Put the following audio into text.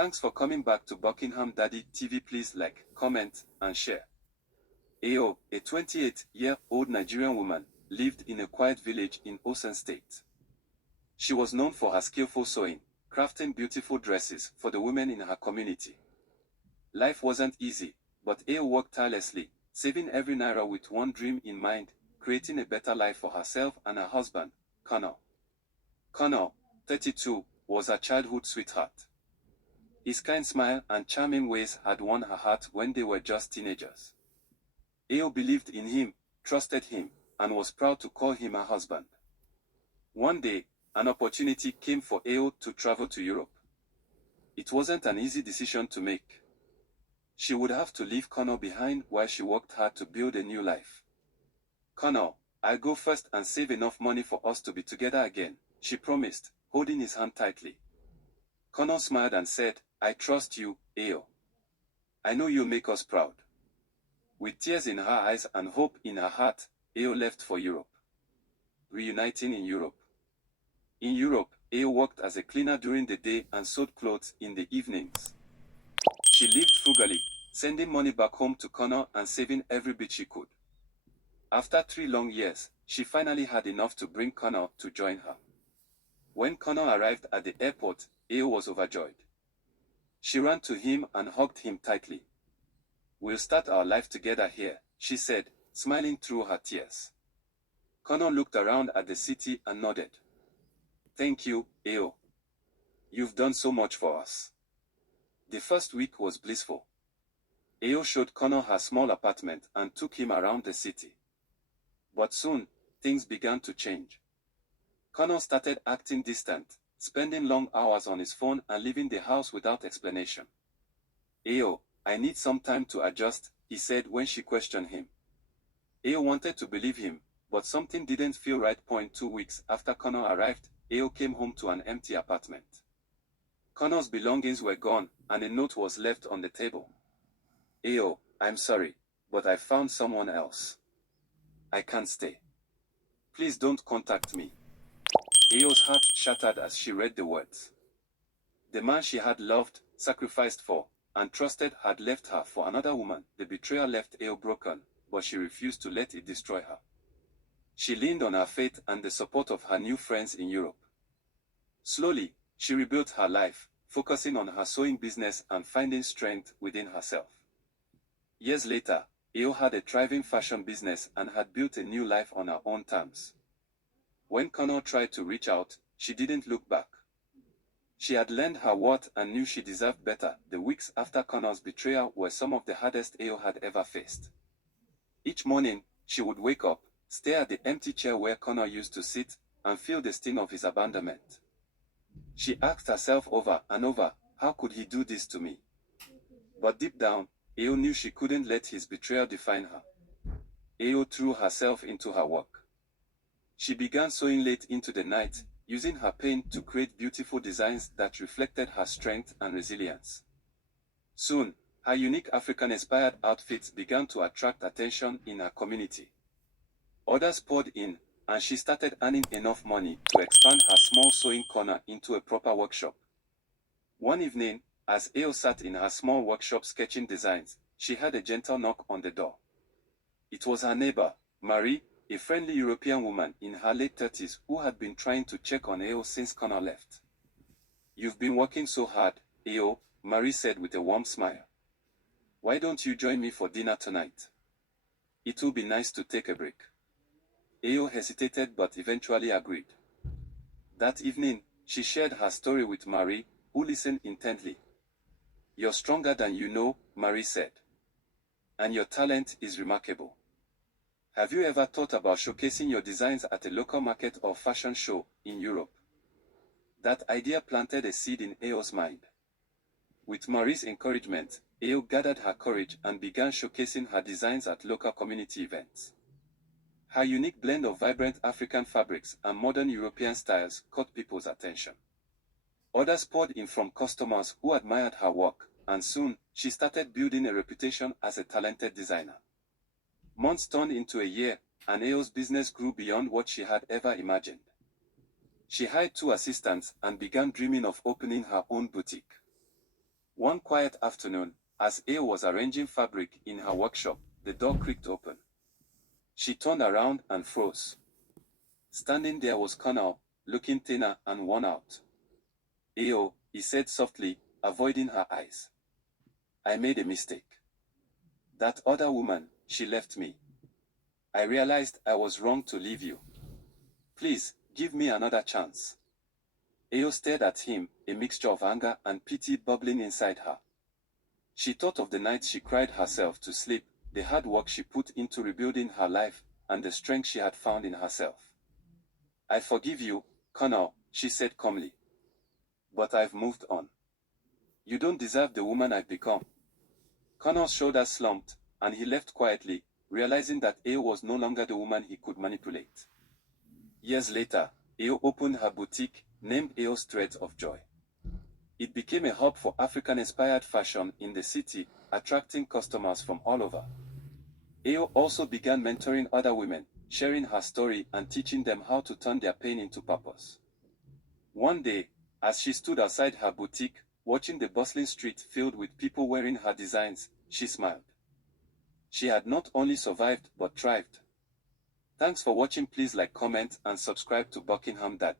Thanks for coming back to Buckingham Daddy TV. Please like, comment, and share. Ayo, a 28-year-old Nigerian woman, lived in a quiet village in Osun State. She was known for her skillful sewing, crafting beautiful dresses for the women in her community. Life wasn't easy, but Ayo worked tirelessly, saving every naira with one dream in mind, creating a better life for herself and her husband, Connor. Connor, 32, was her childhood sweetheart. His kind smile and charming ways had won her heart when they were just teenagers. Ayo believed in him, trusted him, and was proud to call him her husband. One day, an opportunity came for Ayo to travel to Europe. It wasn't an easy decision to make. She would have to leave Connor behind while she worked hard to build a new life. "Connor, I'll go first and save enough money for us to be together again," she promised, holding his hand tightly. Connor smiled and said, "I trust you, Ayo. I know you'll make us proud." With tears in her eyes and hope in her heart, Ayo left for Europe. Reuniting in Europe. In Europe, Ayo worked as a cleaner during the day and sewed clothes in the evenings. She lived frugally, sending money back home to Connor and saving every bit she could. After 3 long years, she finally had enough to bring Connor to join her. When Connor arrived at the airport, Ayo was overjoyed. She ran to him and hugged him tightly. "We'll start our life together here," she said, smiling through her tears. Connor looked around at the city and nodded. "Thank you, Ayo. You've done so much for us." The first week was blissful. Ayo showed Connor her small apartment and took him around the city. But soon, things began to change. Connor started acting distant, spending long hours on his phone and leaving the house without explanation. "Ayo, I need some time to adjust," he said when she questioned him. Ayo wanted to believe him, but something didn't feel right. 2 weeks after Connor arrived, Ayo came home to an empty apartment. Connor's belongings were gone, and a note was left on the table. "Ayo, I'm sorry, but I found someone else. I can't stay. Please don't contact me." Ayo's heart shattered as she read the words. The man she had loved, sacrificed for, and trusted had left her for another woman. The betrayal left Ayo broken, but she refused to let it destroy her. She leaned on her faith and the support of her new friends in Europe. Slowly, she rebuilt her life, focusing on her sewing business and finding strength within herself. Years later, Ayo had a thriving fashion business and had built a new life on her own terms. When Connor tried to reach out, she didn't look back. She had learned her worth and knew she deserved better. The weeks after Connor's betrayal were some of the hardest Ayo had ever faced. Each morning, she would wake up, stare at the empty chair where Connor used to sit, and feel the sting of his abandonment. She asked herself over and over, how could he do this to me? But deep down, Ayo knew she couldn't let his betrayal define her. Ayo threw herself into her work. She began sewing late into the night, using her pain to create beautiful designs that reflected her strength and resilience. Soon, her unique African-inspired outfits began to attract attention in her community. Orders poured in, and she started earning enough money to expand her small sewing corner into a proper workshop. One evening, as Ayo sat in her small workshop sketching designs, she heard a gentle knock on the door. It was her neighbor, Marie, a friendly European woman in her late 30s who had been trying to check on Ayo since Connor left. "You've been working so hard, Ayo," Marie said with a warm smile. "Why don't you join me for dinner tonight? It will be nice to take a break." Ayo hesitated but eventually agreed. That evening, she shared her story with Marie, who listened intently. "You're stronger than you know," Marie said. "And your talent is remarkable. Have you ever thought about showcasing your designs at a local market or fashion show in Europe?" That idea planted a seed in Ayo's mind. With Marie's encouragement, Ayo gathered her courage and began showcasing her designs at local community events. Her unique blend of vibrant African fabrics and modern European styles caught people's attention. Orders poured in from customers who admired her work, and soon, she started building a reputation as a talented designer. Months turned into a year, and Ayo's business grew beyond what she had ever imagined. She hired 2 assistants and began dreaming of opening her own boutique. One quiet afternoon, as Ayo was arranging fabric in her workshop, the door creaked open. She turned around and froze. Standing there was Connor, looking thinner and worn out. Ayo, he said softly, avoiding her eyes. I made a mistake. That other woman, she left me. I realized I was wrong to leave you. Please, give me another chance. Ayo stared at him, a mixture of anger and pity bubbling inside her. She thought of the nights she cried herself to sleep, the hard work she put into rebuilding her life, and the strength she had found in herself. I forgive you, Connor, she said calmly. But I've moved on. You don't deserve the woman I've become. Connor's shoulders slumped, and he left quietly, realizing that Ayo was no longer the woman he could manipulate. Years later, Ayo opened her boutique, named Ayo's Threads of Joy. It became a hub for African-inspired fashion in the city, attracting customers from all over. Ayo also began mentoring other women, sharing her story and teaching them how to turn their pain into purpose. One day, as she stood outside her boutique, watching the bustling street filled with people wearing her designs, she smiled. She had not only survived but thrived. Thanks for watching. Please like, comment, and subscribe to Buckingham Dad.